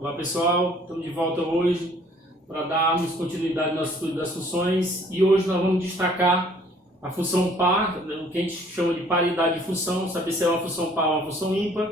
Olá pessoal, estamos de volta hoje para darmos continuidade no nosso estudo das funções e hoje nós vamos destacar a função par, o que a gente chama de paridade de função, saber se é uma função par ou uma função ímpar,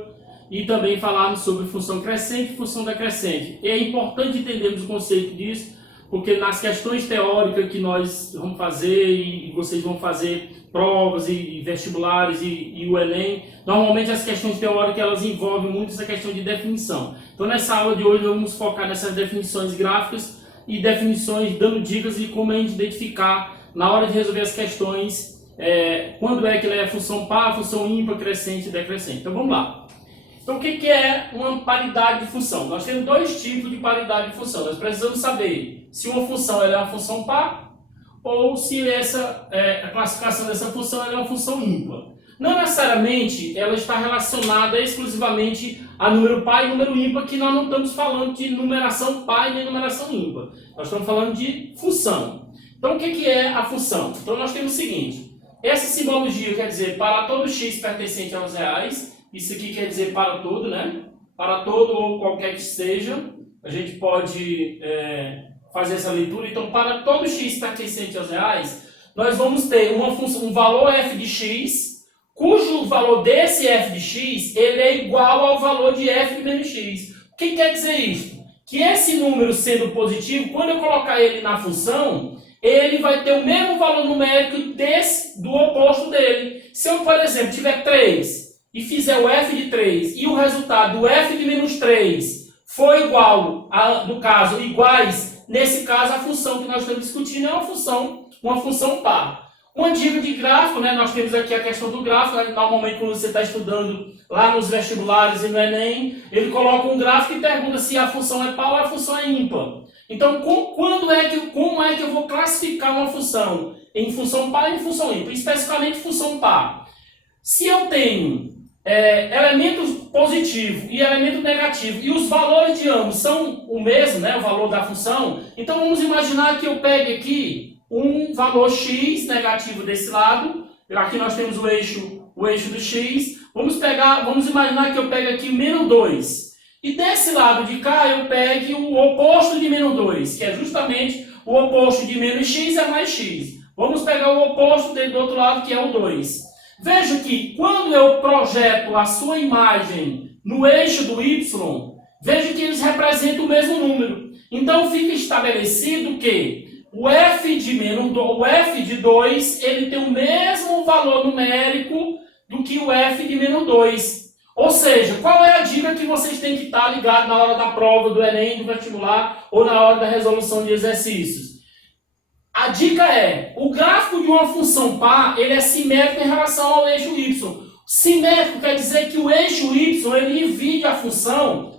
e também falarmos sobre função crescente e função decrescente. E é importante entendermos o conceito disso, porque nas questões teóricas que nós vamos fazer e vocês vão fazer provas e vestibulares e o Enem, normalmente as questões teóricas elas envolvem muito essa questão de definição. Então nessa aula de hoje vamos focar nessas definições gráficas e definições dando dicas de como a gente identificar na hora de resolver as questões quando é que ela é função par, função ímpar, crescente e decrescente. Então vamos lá. Então o que é uma paridade de função? Nós temos dois tipos de paridade de função. Nós precisamos saber se uma função ela é uma função par ou se a classificação dessa função ela é uma função ímpar. Não necessariamente ela está relacionada exclusivamente a número par e número ímpar, que nós não estamos falando de numeração par e nem numeração ímpar. Nós estamos falando de função. Então o que é a função? Então nós temos o seguinte, essa simbologia quer dizer para todo x pertencente aos reais, isso aqui quer dizer para todo, né? Para todo ou qualquer que seja, a gente pode fazer essa leitura. Então, para todo x pertencente aos reais, nós vamos ter um valor f de x, cujo valor desse f de x ele é igual ao valor de f menos x. O que quer dizer isso? Que esse número sendo positivo, quando eu colocar ele na função, ele vai ter o mesmo valor numérico do oposto dele. Se eu, por exemplo, tiver 3 e fizer o f de 3 e o resultado do f de menos 3 for igual, no caso, iguais, nesse caso a função que nós estamos discutindo é uma função par. Uma dica de gráfico, né? Nós temos aqui a questão do gráfico, normalmente quando você está estudando lá nos vestibulares e no Enem, ele coloca um gráfico e pergunta se a função é par ou a função é ímpar. Então, como é que eu vou classificar uma função em função par e em função ímpar? Especificamente função par. Se eu tenho elemento positivo e elemento negativo e os valores de ambos são o mesmo, né, o valor da função, então vamos imaginar que eu pegue aqui um valor x negativo desse lado, aqui nós temos o eixo do x, vamos imaginar que eu pegue aqui menos 2. E desse lado de cá eu pegue o oposto de menos 2, que é justamente o oposto de menos x é mais x. Vamos pegar o oposto dele do outro lado, que é o 2. Veja que quando eu projeto a sua imagem no eixo do y, veja que eles representam o mesmo número. Então fica estabelecido que o f de 2 ele tem o mesmo valor numérico do que o f de menos 2. Ou seja, qual é a dica que vocês têm que estar ligados na hora da prova do Enem, do vestibular ou na hora da resolução de exercícios? A dica é, o gráfico de uma função par, ele é simétrico em relação ao eixo y. Simétrico quer dizer que o eixo y, ele divide a função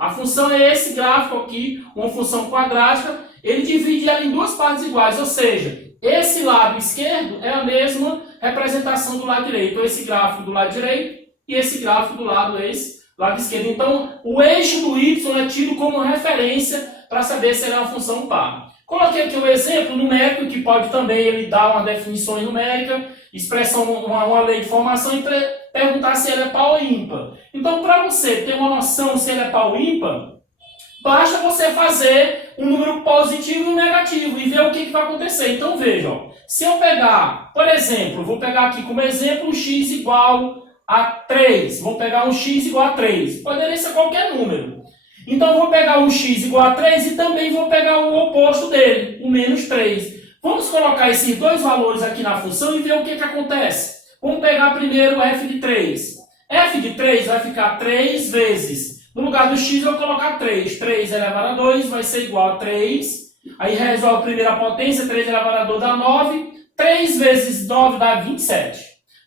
é esse gráfico aqui, uma função quadrática, ele divide ela em duas partes iguais, ou seja, esse lado esquerdo é a mesma representação do lado direito, então esse gráfico do lado direito e esse gráfico do lado esquerdo. Então, o eixo do y é tido como referência para saber se ele é uma função par. Coloquei aqui um exemplo numérico que pode também ele dar uma definição numérica, expressão uma lei de formação e perguntar se ele é par ou ímpar. Então, para você ter uma noção se ele é par ou ímpar, basta você fazer um número positivo e um negativo e ver o que vai acontecer. Então, veja, se eu pegar, por exemplo, vou pegar aqui como exemplo um x igual a 3. Vou pegar um x igual a 3. Poderia ser qualquer número. Então, eu vou pegar um x igual a 3 e também vou pegar o oposto dele, o menos 3. Vamos colocar esses dois valores aqui na função e ver o que acontece. Vamos pegar primeiro o f de 3. f de 3 vai ficar 3 vezes. No lugar do x, eu vou colocar 3. 3 elevado a 2 vai ser igual a 3. Aí, resolve a primeira potência, 3 elevado a 2 dá 9. 3 vezes 9 dá 27.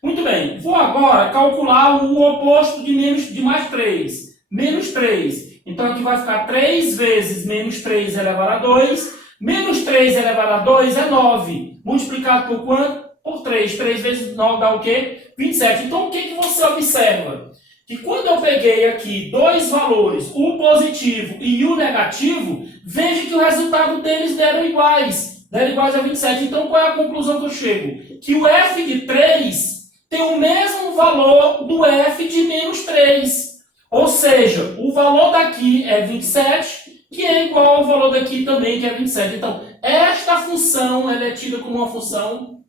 Muito bem. Vou agora calcular o oposto de mais 3. Menos 3. Então, aqui vai ficar 3 vezes menos 3 elevado a 2. Menos 3 elevado a 2 é 9. Multiplicado por quanto? Por 3. 3 vezes 9 dá o quê? 27. Então, o que você observa? Que quando eu peguei aqui dois valores, o positivo e o negativo, veja que o resultado deles deram iguais. Deram iguais a 27. Então, qual é a conclusão que eu chego? Que o f de 3 tem o mesmo valor do f de menos 3. Ou seja, o valor daqui é 27 que é igual ao valor daqui também, que é 27. Então, esta função ela é tida como uma função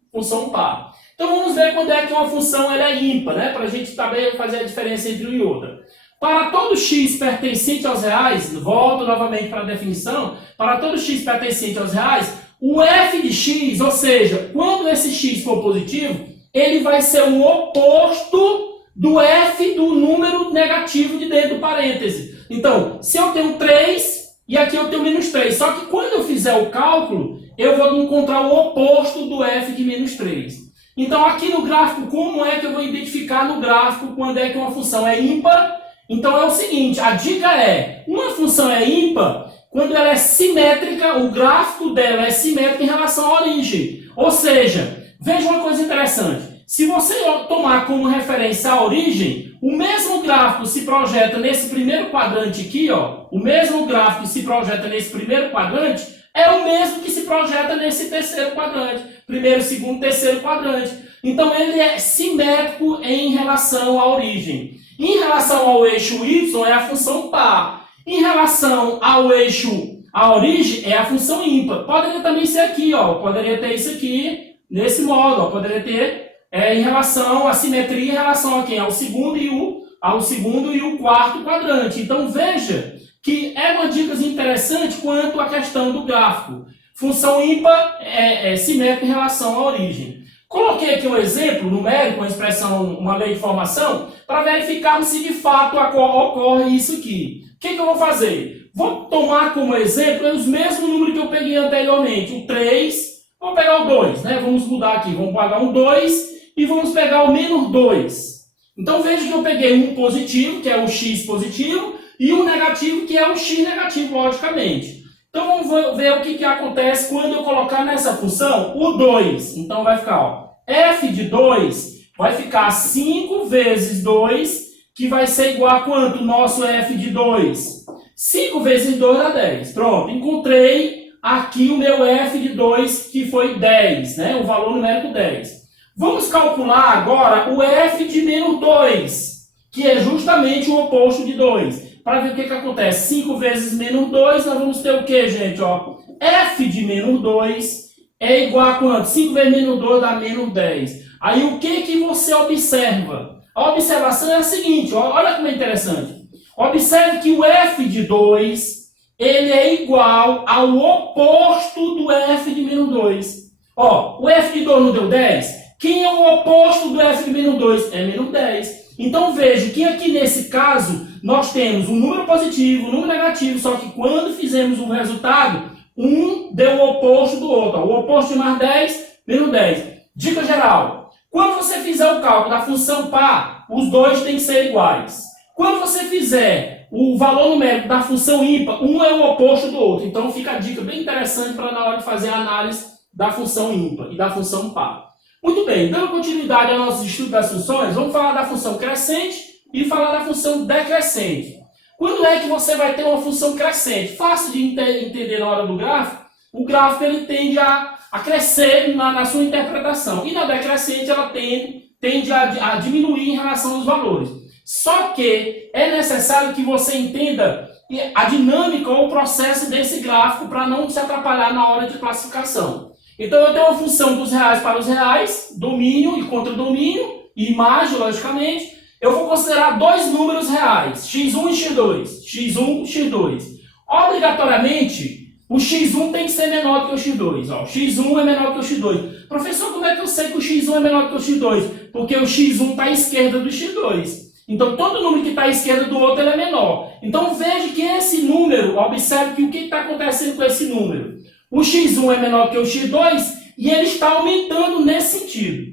par. Então, vamos ver quando é que uma função ela é ímpar, né? Para a gente também fazer a diferença entre uma e outra. Para todo x pertencente aos reais, volto novamente para a definição, para todo x pertencente aos reais, o f de x, ou seja, quando esse x for positivo, ele vai ser o oposto do f do número negativo de dentro do parêntese. Então, se eu tenho 3 e aqui eu tenho menos 3, só que quando eu fizer o cálculo, eu vou encontrar o oposto do f de menos 3. Então, aqui no gráfico, como é que eu vou identificar no gráfico quando é que uma função é ímpar? Então, é o seguinte, a dica é, uma função é ímpar quando ela é simétrica, o gráfico dela é simétrico em relação à origem. Ou seja, veja uma coisa interessante. Se você tomar como referência a origem, o mesmo gráfico se projeta nesse primeiro quadrante aqui, ó. O mesmo gráfico que se projeta nesse primeiro quadrante é o mesmo que se projeta nesse terceiro quadrante. Primeiro, segundo, terceiro quadrante. Então, ele é simétrico em relação à origem. Em relação ao eixo y, é a função par. Em relação ao eixo, a origem, é a função ímpar. Poderia também ser aqui, ó. Poderia ter isso aqui, nesse modo, ó. Poderia ter em relação à simetria, em relação a quem? Ao segundo e o quarto quadrante. Então, veja que é uma dica interessante quanto à questão do gráfico. Função ímpar é simétrica em relação à origem. Coloquei aqui um exemplo numérico, uma expressão, uma lei de formação, para verificarmos se de fato ocorre isso aqui. O que eu vou fazer? Vou tomar como exemplo os mesmos números que eu peguei anteriormente. O 3, vou pegar o 2, né? Vamos mudar aqui, vamos pegar um 2 e vamos pegar o menos 2. Então veja que eu peguei um positivo, que é o x positivo, e um negativo, que é o x negativo, logicamente. Então vamos ver o que acontece quando eu colocar nessa função o 2. Então vai ficar, ó, f de 2 vai ficar 5 vezes 2, que vai ser igual a quanto? Nosso f de 2. 5 vezes 2 dá 10. Pronto, encontrei aqui o meu f de 2, que foi 10, né? O valor numérico 10. Vamos calcular agora o f de menos 2, que é justamente o oposto de 2. Para ver o que acontece. 5 vezes menos 2, nós vamos ter o que, gente? Ó, f de menos 2 é igual a quanto? 5 vezes menos 2 dá menos 10. Aí o que você observa? A observação é a seguinte, ó, olha como é interessante. Observe que o f de 2, ele é igual ao oposto do f de menos 2. Ó, o f de 2 não deu 10? Quem é o oposto do f de menos 2? É menos 10. Então veja que aqui nesse caso, nós temos um número positivo, um número negativo, só que quando fizemos o resultado, um deu o oposto do outro. Ó, o oposto de mais 10, menos 10. Dica geral, quando você fizer o cálculo da função par, os dois têm que ser iguais. Quando você fizer o valor numérico da função ímpar, um é o oposto do outro. Então fica a dica bem interessante para na hora de fazer a análise da função ímpar e da função par. Muito bem, dando continuidade ao nosso estudo das funções, vamos falar da função crescente e falar da função decrescente. Quando é que você vai ter uma função crescente? Fácil de entender na hora do gráfico. O gráfico ele tende a crescer na sua interpretação. E na decrescente ela tende a diminuir em relação aos valores. Só que é necessário que você entenda a dinâmica ou o processo desse gráfico para não se atrapalhar na hora de classificação. Então eu tenho uma função dos reais para os reais, domínio e contradomínio, e imagem, logicamente. Eu vou considerar dois números reais, x1 e x2. x1 e x2. Obrigatoriamente, o x1 tem que ser menor que o x2. Ó. O x1 é menor que o x2. Professor, como é que eu sei que o x1 é menor que o x2? Porque o x1 está à esquerda do x2. Então, todo número que está à esquerda do outro ele é menor. Então, veja que esse número, observe que o que está acontecendo com esse número. O x1 é menor que o x2 e ele está aumentando nesse sentido.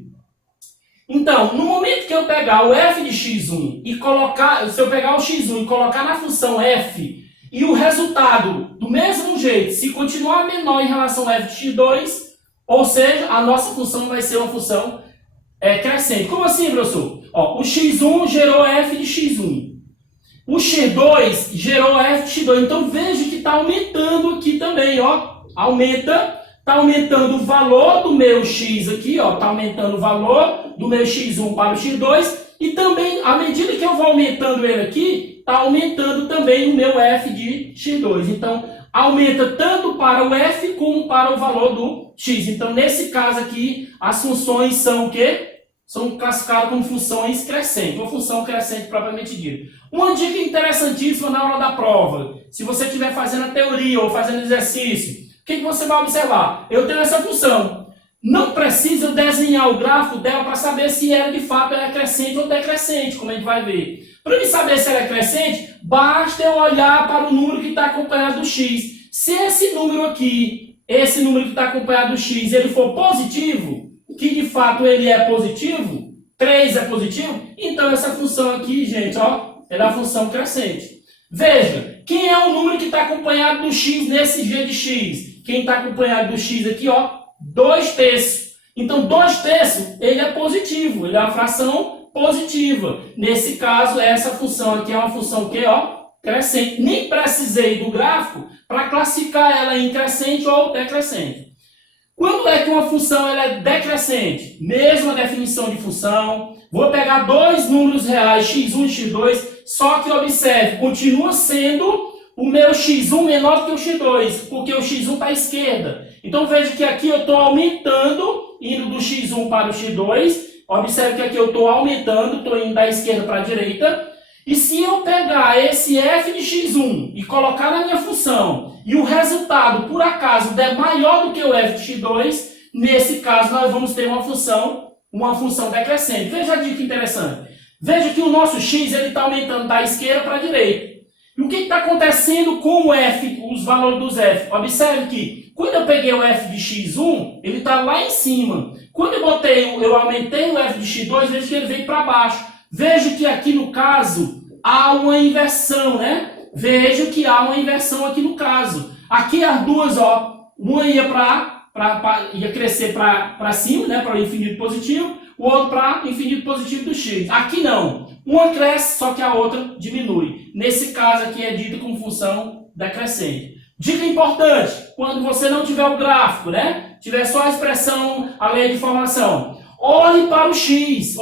Então, no momento que eu pegar o f de x1 e colocar, se eu pegar o x1 e colocar na função f, e o resultado, do mesmo jeito, se continuar menor em relação ao f de x2, ou seja, a nossa função vai ser uma função crescente. Como assim, professor? Ó, o x1 gerou f de x1. O x2 gerou f de x2. Então, veja que está aumentando aqui também, ó. Está aumentando o valor do meu x aqui, ó. Está aumentando o valor do meu x1 para o x2. E também, à medida que eu vou aumentando ele aqui, está aumentando também o meu f de x2. Então, aumenta tanto para o f como para o valor do x. Então, nesse caso aqui, as funções são o quê? São classificadas como funções crescentes, ou função crescente propriamente dita. Uma dica interessantíssima na hora da prova, se você estiver fazendo a teoria ou fazendo exercício, o que você vai observar? Eu tenho essa função. Não precisa eu desenhar o gráfico dela para saber se ela de fato é crescente ou decrescente, como a gente vai ver. Para eu saber se ela é crescente, basta eu olhar para o número que está acompanhado do x. Se esse número aqui, esse número que está acompanhado do x, ele for positivo, que de fato ele é positivo, 3 é positivo, então essa função aqui, gente, ó, é a função crescente. Veja, quem é o número que está acompanhado do x nesse g de x? Quem está acompanhado do x aqui, ó, 2/3. Então, 2/3, ele é positivo, ele é uma fração positiva. Nesse caso, essa função aqui é uma função que, ó, crescente. Nem precisei do gráfico para classificar ela em crescente ou decrescente. Quando é que uma função ela é decrescente? Mesma definição de função. Vou pegar dois números reais, x1 e x2, só que observe, continua sendo o meu x1 menor do que o x2, porque o x1 está à esquerda. Então veja que aqui eu estou aumentando, indo do x1 para o x2. Observe que aqui eu estou aumentando, estou indo da esquerda para a direita. E se eu pegar esse f de x1 e colocar na minha função, e o resultado, por acaso, der maior do que o f de x2, nesse caso nós vamos ter uma função decrescente. Veja a dica interessante. Veja que o nosso x está aumentando da esquerda para a direita. E o que está acontecendo com o f, os valores dos f? Observe que, quando eu peguei o f de x1, ele está lá em cima. Quando eu aumentei o f de x2, veja que ele veio para baixo. Veja que aqui no caso, há uma inversão, né? Veja que há uma inversão aqui no caso. Aqui as duas, ó, uma ia crescer para cima, né? Para o infinito positivo, o outro para o infinito positivo do x. Aqui não. Uma cresce, só que a outra diminui. Nesse caso aqui é dito como função decrescente. Dica importante, quando você não tiver o gráfico, né? Tiver só a expressão, a lei de formação. Olhe para o x,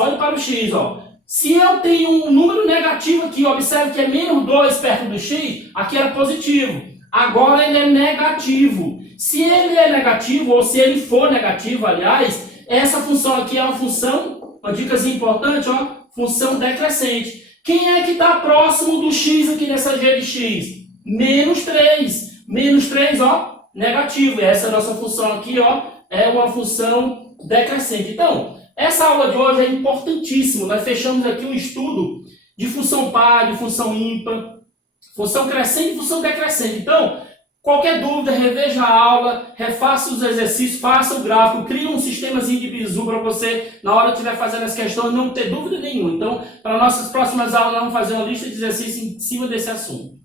ó. Se eu tenho um número negativo aqui, observe que é menos 2 perto do x, aqui era positivo. Agora ele é negativo. Se ele é negativo, ou se ele for negativo, aliás, essa função aqui é uma função, uma dica importante, ó, função decrescente. Quem é que está próximo do x aqui nessa g de x? Menos 3. Menos 3, ó, negativo. E essa nossa função aqui, ó, é uma função decrescente. Então, essa aula de hoje é importantíssima. Nós fechamos aqui um estudo de função par, de função ímpar, função crescente e função decrescente. Então, qualquer dúvida, reveja a aula, refaça os exercícios, faça o gráfico, crie um sistemazinho de bizu para você, na hora que estiver fazendo as questões, não ter dúvida nenhuma. Então, para nossas próximas aulas, nós vamos fazer uma lista de exercícios em cima desse assunto.